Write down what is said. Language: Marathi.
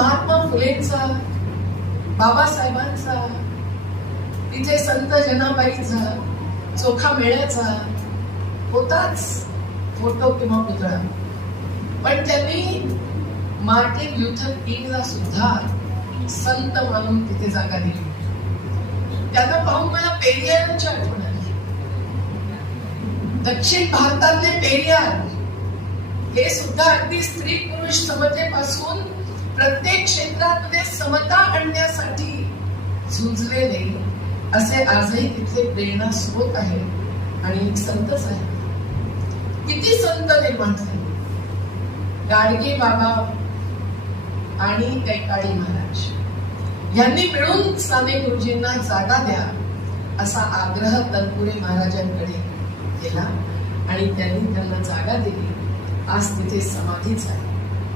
महात्मा फुलेंचा, बाबासाहेबांचा, तिथे संत जनाबाईचा, चोखा मेळ्याचा होताच फोटो किंवा पुतळा. पण त्यांनी मार्टिन ल्युथर किंगला सुद्धा संत मानून तिथे जागा दिली. त्यांना पाहून मला पेरियारची आठवण आली. दक्षिण भारतातले पेरियार हे सुद्धा अगदी स्त्री पुरुष समतेपासून प्रत्येक क्षेत्रामध्ये समता आणण्यासाठी झुंजलेले असे आजही तिथले प्रेरणा स्रोत आहे आणि संतच आहे. किती संत निर्माण झाले. गाडगे बाबा आणि कैकाडी महाराज यांनी मिळून साने गुरुजींना जागा द्या असा आग्रह तनपुरे महाराजांकडे केला आणि त्यांनी त्यांना जागा दिली. आज तिथे समाधीच आहे.